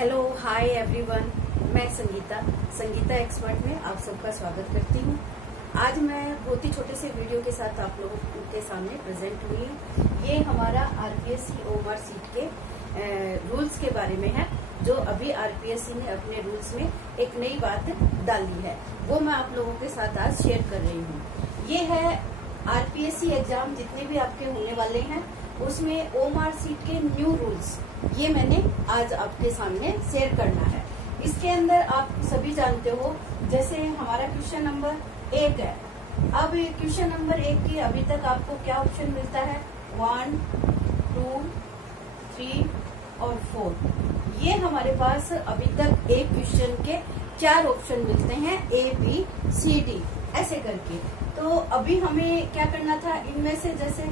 Hello hi everyone, मैं Sangeeta expert में आप सबका स्वागत करती हूँ। आज मैं बहुत ही छोटे से वीडियो के साथ आप लोगों के सामने प्रेजेंट हुई हूँ। ये हमारा आरपीएससी ओएमआर सीट के रूल्स के बारे में है, जो अभी आरपीएससी ने अपने रूल्स में एक नई बात डाली है, वो मैं आप लोगों के साथ आज शेयर कर रही हूँ। ये है आरपीएससी एग्जाम जितने भी आपके होने वाले हैं, उसमें ओएमआर सीट के न्यू रूल्स, ये मैंने आज आपके सामने शेयर करना है। इसके अंदर आप सभी जानते हो, जैसे हमारा क्वेश्चन नंबर 1 है। अब क्वेश्चन नंबर 1 की अभी तक आपको क्या ऑप्शन मिलता है? 1, 2, 3 और 4। ये हमारे पास अभी तक एक क्वेश्चन के 4 ऑप्शन मिलते हैं, A, B, C, D ऐसे करके। तो अभी हमें क्या करना था, इनमें से जैसे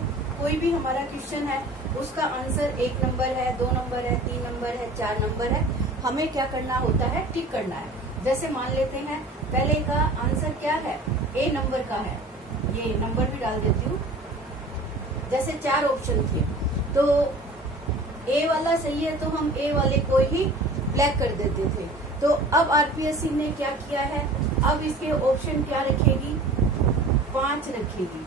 कोई भी हमारा क्वेश्चन है, उसका आंसर 1 नंबर है, 2 नंबर है, 3 नंबर है, 4 नंबर है, हमें क्या करना होता है, टिक करना है। जैसे मान लेते हैं पहले का आंसर क्या है, A नंबर का है, ये नंबर भी डाल देती हूँ। जैसे 4 ऑप्शन थे, तो A वाला सही है तो हम A वाले को ही ब्लैक कर देते थे। तो अब आरपीएससी ने क्या किया है, अब इसके ऑप्शन क्या रखेगी, 5 रखेगी।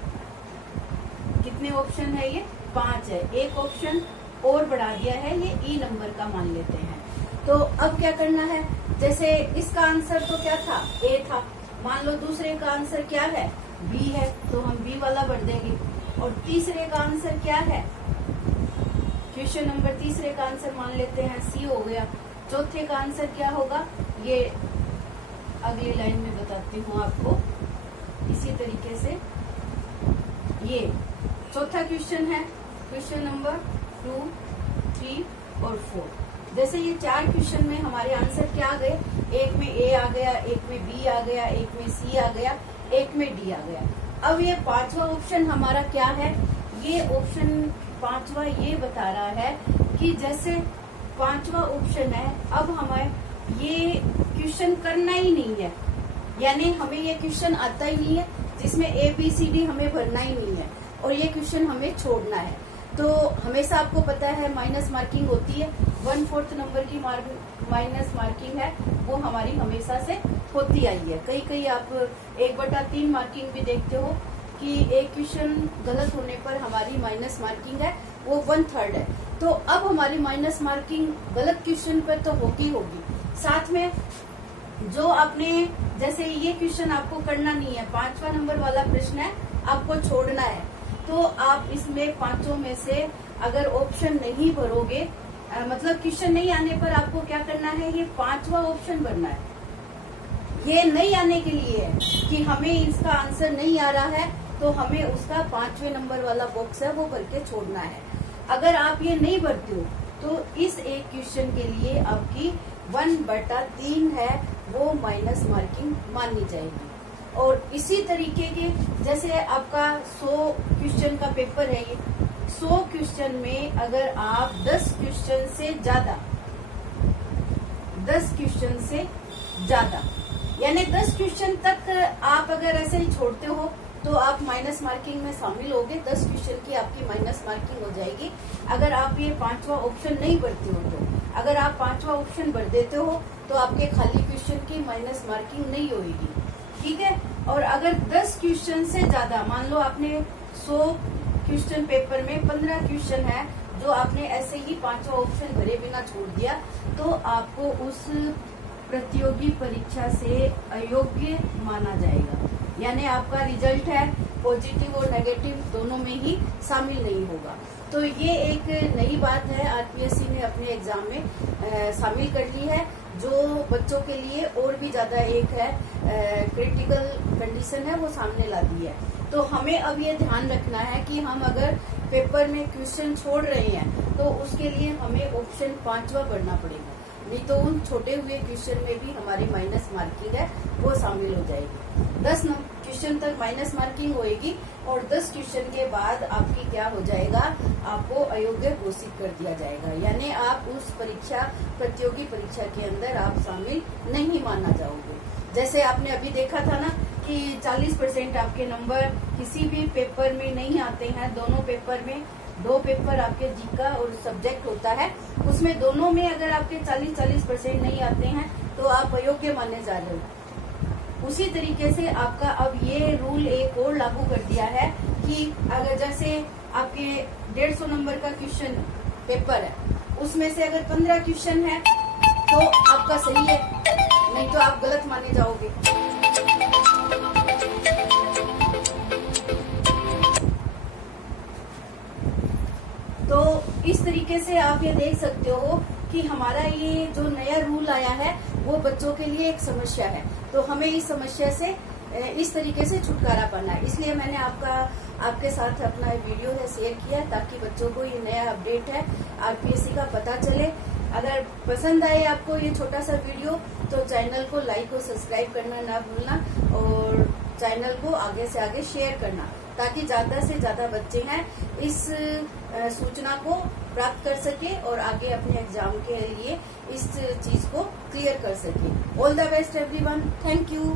कितने ऑप्शन है? ये 5 है। एक ऑप्शन और बढ़ा दिया है, ये ई नंबर का मान लेते हैं। तो अब क्या करना है, जैसे इसका आंसर तो क्या था, ए था। मान लो दूसरे का आंसर क्या है, बी है, तो हम बी वाला भर देंगे। और तीसरे का आंसर क्या है, क्वेश्चन नंबर तीसरे का आंसर मान लेते हैं सी हो गया। चौथे का आंसर क्या होगा, ये अगली लाइन में बताती हूँ आपको। इसी तरीके से ये चौथा क्वेश्चन है, क्वेश्चन नंबर 2, 3 और 4। जैसे ये 4 क्वेश्चन में हमारे आंसर क्या आ गए, एक में ए आ गया, एक में बी आ गया, एक में सी आ गया, एक में डी आ गया। अब ये 5वां ऑप्शन हमारा क्या है, ये ऑप्शन 5वां ये बता रहा है कि जैसे 5वां ऑप्शन है, अब हमें ये क्वेश्चन करना ही नहीं है, यानी हमें ये क्वेश्चन आता ही नहीं है जिसमें ए बी सी डी हमें भरना ही नहीं है, और ये क्वेश्चन हमें छोड़ना है। तो हमेशा आपको पता है माइनस मार्किंग होती है, 1/4 नंबर की माइनस मार्किंग है, वो हमारी हमेशा से होती आई है। कई आप 1/3 मार्किंग भी देखते हो कि एक क्वेश्चन गलत होने पर हमारी माइनस मार्किंग है, वो 1/3 है। तो अब हमारी माइनस मार्किंग गलत क्वेश्चन पर तो होगी साथ में जो आपने, जैसे ये क्वेश्चन आपको करना नहीं है, 5वां नंबर वाला प्रश्न है, आपको छोड़ना है, तो आप इसमें 5 में से अगर ऑप्शन नहीं भरोगे, मतलब क्वेश्चन नहीं आने पर आपको क्या करना है, ये 5वां ऑप्शन भरना है। ये नहीं आने के लिए है कि हमें इसका आंसर नहीं आ रहा है, तो हमें उसका 5वें नंबर वाला बॉक्स है वो भर के छोड़ना है। अगर आप ये नहीं भरते हो, तो इस एक क्वेश्चन के लिए आपकी 1/3 है, वो माइनस मार्किंग मानी जाएगी। और इसी तरीके के, जैसे आपका 100 क्वेश्चन का पेपर है, ये 100 क्वेश्चन में अगर आप 10 क्वेश्चन से ज्यादा यानी 10 क्वेश्चन तक आप अगर ऐसे ही छोड़ते हो, तो आप माइनस मार्किंग में शामिल होगे, 10 क्वेश्चन की आपकी माइनस मार्किंग हो जाएगी। अगर आप ये 5वां ऑप्शन नहीं भरते हो, तो अगर आप 5वां ऑप्शन भर देते हो, तो आपके खाली क्वेश्चन की माइनस मार्किंग नहीं होगी, ठीक है। और अगर 10 क्वेश्चन से ज्यादा, मान लो आपने 100 क्वेश्चन पेपर में 15 क्वेश्चन है जो आपने ऐसे ही 5वां ऑप्शन भरे बिना छोड़ दिया, तो आपको उस प्रतियोगी परीक्षा से अयोग्य माना जाएगा, यानी आपका रिजल्ट है पॉजिटिव और नेगेटिव दोनों में ही शामिल नहीं होगा। तो ये एक नई बात है, आरपीएससी ने अपने एग्जाम में शामिल कर ली है, जो बच्चों के लिए और भी ज्यादा एक है क्रिटिकल कंडीशन है, वो सामने ला दी है। तो हमें अब ये ध्यान रखना है कि हम अगर पेपर में क्वेश्चन छोड़ रहे हैं, तो उसके लिए हमें ऑप्शन 5वां भरना पड़ेगा, नहीं तो उन छोटे हुए क्वेश्चन में भी हमारी माइनस मार्किंग है वो शामिल हो जाएगी। 10 क्वेश्चन तक माइनस मार्किंग होएगी, और 10 क्वेश्चन के बाद आपकी क्या हो जाएगा, आपको अयोग्य घोषित कर दिया जाएगा, यानी आप उस प्रतियोगी परीक्षा के अंदर आप शामिल नहीं माना जाओगे। जैसे आपने अभी देखा था ना कि 40% आपके नंबर किसी भी पेपर में नहीं आते हैं, दोनों पेपर में 2 पेपर आपके जी का और सब्जेक्ट होता है, उसमें दोनों में अगर आपके 40% नहीं आते हैं तो आप अयोग्य माने जा रहे हो। उसी तरीके से आपका अब ये रूल एक और लागू कर दिया है कि अगर जैसे आपके 150 नंबर का क्वेश्चन पेपर है, उसमें से अगर 15 क्वेश्चन है तो आपका सही है, नहीं तो आप गलत माने जाओगे। तो इस तरीके से आप ये देख सकते हो कि हमारा ये जो नया रूल आया है वो बच्चों के लिए एक समस्या है, तो हमें इस समस्या से इस तरीके से छुटकारा पाना है। इसलिए मैंने आपके साथ अपना वीडियो है शेयर किया ताकि बच्चों को ये नया अपडेट है आरपीएससी का पता चले। अगर पसंद आए आपको ये छोटा सा वीडियो तो चैनल को लाइक और सब्सक्राइब करना ना भूलना, और चैनल को आगे से आगे शेयर करना ताकि ज्यादा से ज्यादा बच्चे हैं इस सूचना को प्राप्त कर सके और आगे अपने एग्जाम के लिए इस चीज को क्लियर कर सके। All the best everyone, thank you.